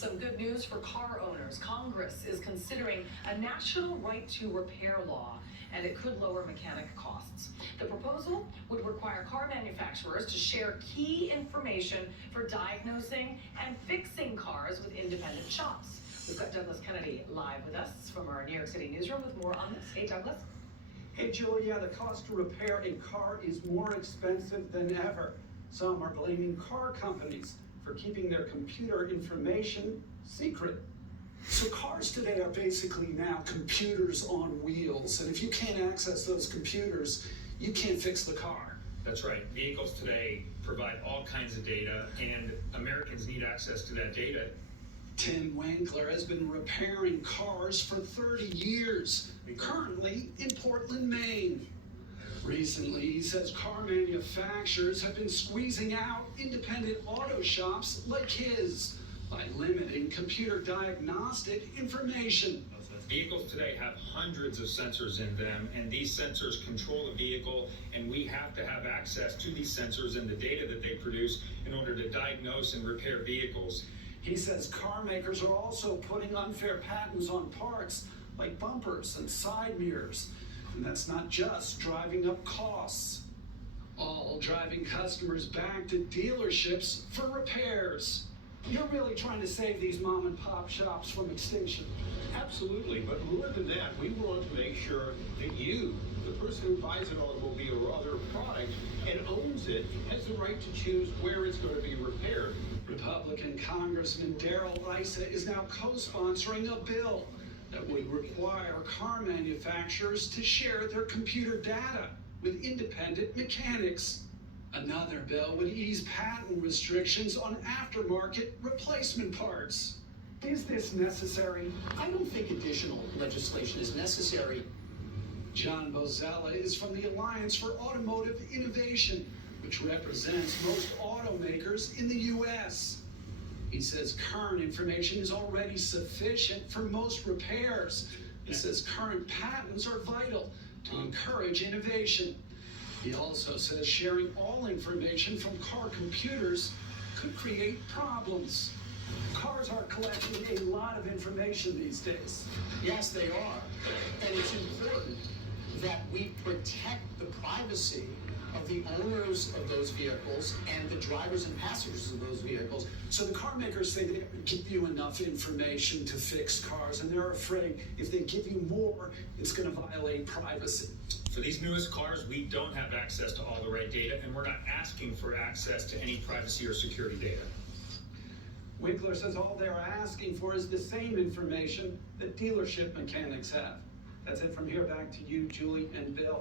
Some good news for car owners. Congress is considering a national right to repair law, and it could lower mechanic costs. The proposal would require car manufacturers to share key information for diagnosing and fixing cars with independent shops. We've got Douglas Kennedy live with us from our New York City newsroom with more on this. Hey, Douglas. Hey, Julia, the cost to repair a car is more expensive than ever. Some are blaming car companies for keeping their computer information secret. So cars today are basically now computers on wheels, and if you can't access those computers, you can't fix the car. That's right. Vehicles today provide all kinds of data, and Americans need access to that data. Tim Winkler has been repairing cars for 30 years, currently in Portland, Maine. Recently, he says car manufacturers have been squeezing out independent auto shops like his by limiting computer diagnostic information. Vehicles today have hundreds of sensors in them, and these sensors control the vehicle, and we have to have access to these sensors and the data that they produce in order to diagnose and repair vehicles. He says car makers are also putting unfair patents on parts like bumpers and side mirrors. And that's not just driving up costs, all driving customers back to dealerships for repairs. You're really trying to save these mom and pop shops from extinction. Absolutely, but more than that, we want to make sure that you, the person who buys an automobile or other product and owns it, has the right to choose where it's going to be repaired. Republican Congressman Darrell Issa is now co-sponsoring a bill that would require car manufacturers to share their computer data with independent mechanics. Another bill would ease patent restrictions on aftermarket replacement parts. Is this necessary? I don't think additional legislation is necessary. John Bozella is from the Alliance for Automotive Innovation, which represents most automakers in the U.S. He says current information is already sufficient for most repairs. He says current patents are vital to encourage innovation. He also says sharing all information from car computers could create problems. Cars are collecting a lot of information these days. Yes, they are. And it's important that we protect the privacy of the owners of those vehicles and the drivers and passengers of those vehicles. So the car makers say they give you enough information to fix cars, and they're afraid if they give you more, it's going to violate privacy. For these newest cars, we don't have access to all the right data, and we're not asking for access to any privacy or security data. Winkler says all they're asking for is the same information that dealership mechanics have. That's it from here. Back to you, Julie and Bill.